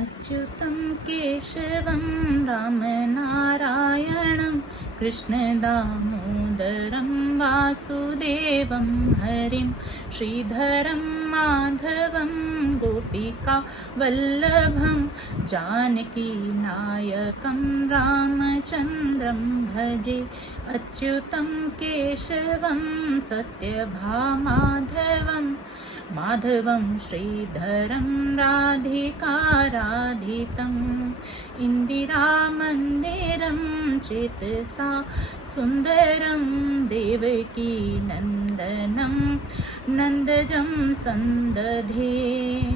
अच्युतं केशवं रामनारायणं कृष्णदामोदरं वासुदेवं हरिं श्रीधरं माधवं गोपिकावल्लभं जानकीनायकं रामचन्द्रं भजे। अच्युतं केशवं सत्यभामाधवं माधवं श्रीधरं राधिकाराधितम् इन्दिरामन्दिरं चेतसा सुन्दरं देवकी नन्दनं नन्दजं सन्दधे।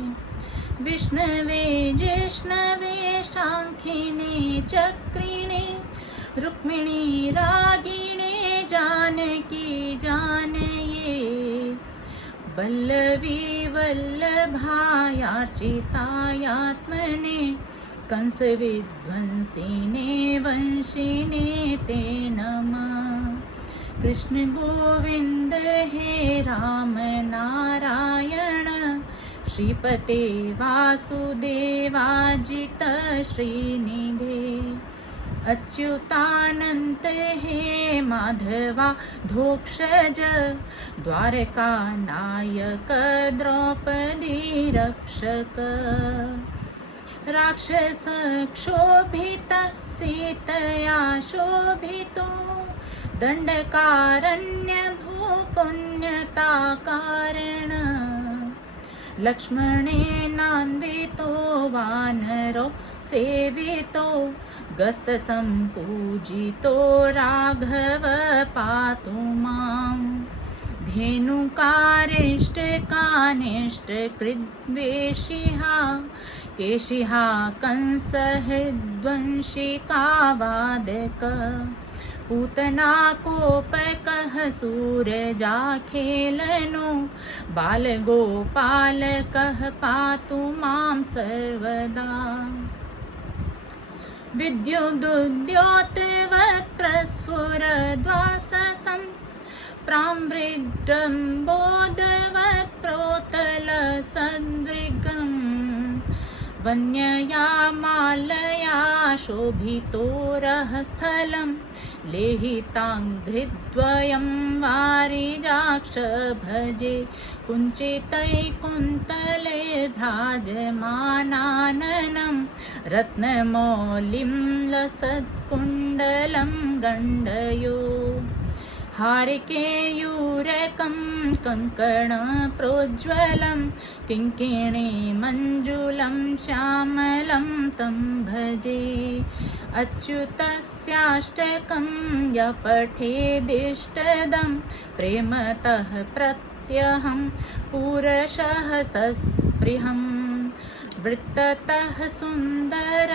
विष्णवे जिष्णवे शाङ्खिने चक्रिणे रुक्मिणी रागिणे जानकी जानये वल्लवी वल्लभायार्चितायात्मने कंसविध्वंसिने वंशिने ते नमः। कृष्ण गोविंद हे राम नारायण श्रीपते वासुदेवाजित श्रीनिधे। अच्युतानंत हे माधवा धोक्षज द्वारका नायक द्रौपदी रक्षक। राक्षस क्षोभित सीतया शोभितो दंडकारण्य भूपुण्यता कारण। लक्ष्मणेनान्वितो वानरो सेवितो गस्तसम्पूजितो राघव पातु माम्। धेनुकारिष्टकानिष्टकृद्वेषिहा केशिहा कंसहृद्वंशिका वादक। पूतना कोपकः सूरजाखेलनो बालगोपालकः पातु मां सर्वदा। विद्युदुद्योतवत् प्रस्फुरद्वाससं प्रामृडम्बोदवत् प्रोतलसद्विग्रहम्। वन्यया मालया शोभितोरःस्थलं लेहिताङ्घ्रिद्वयं वारिजाक्ष भजे। कुञ्चितैकुन्तले भ्राजमानाननं रत्नमौलिं लसत्कुण्डलं गण्डयो। हारिकेयूरकं कङ्कणप्रोज्ज्वलं किङ्किणी मञ्जुलं श्यामलं तं भजे। अच्युतस्याष्टकं य पठेदिष्टदं प्रेमतः प्रत्यहं पुरशः सस्पृहम्। वृत्ततः सुन्दर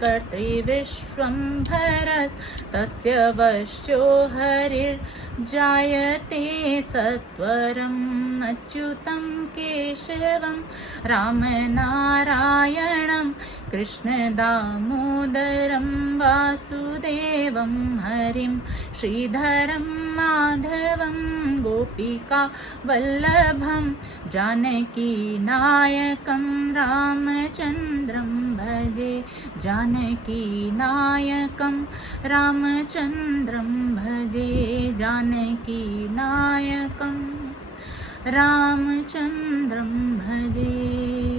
कर्तृविश्वम्भरस्तस्य वश्यो हरिर्जायते सत्वरम्। अच्युतं केशवं रामनारायणं कृष्णदामोदरं वासुदेवं हरिं श्रीधरं माधवं गोपिकावल्लभं जानकीनायकं रामचन्द्रं भजे। जानकीनायकं रामचन्द्रं भजे। जानकीनायकं रामचन्द्रं भजे।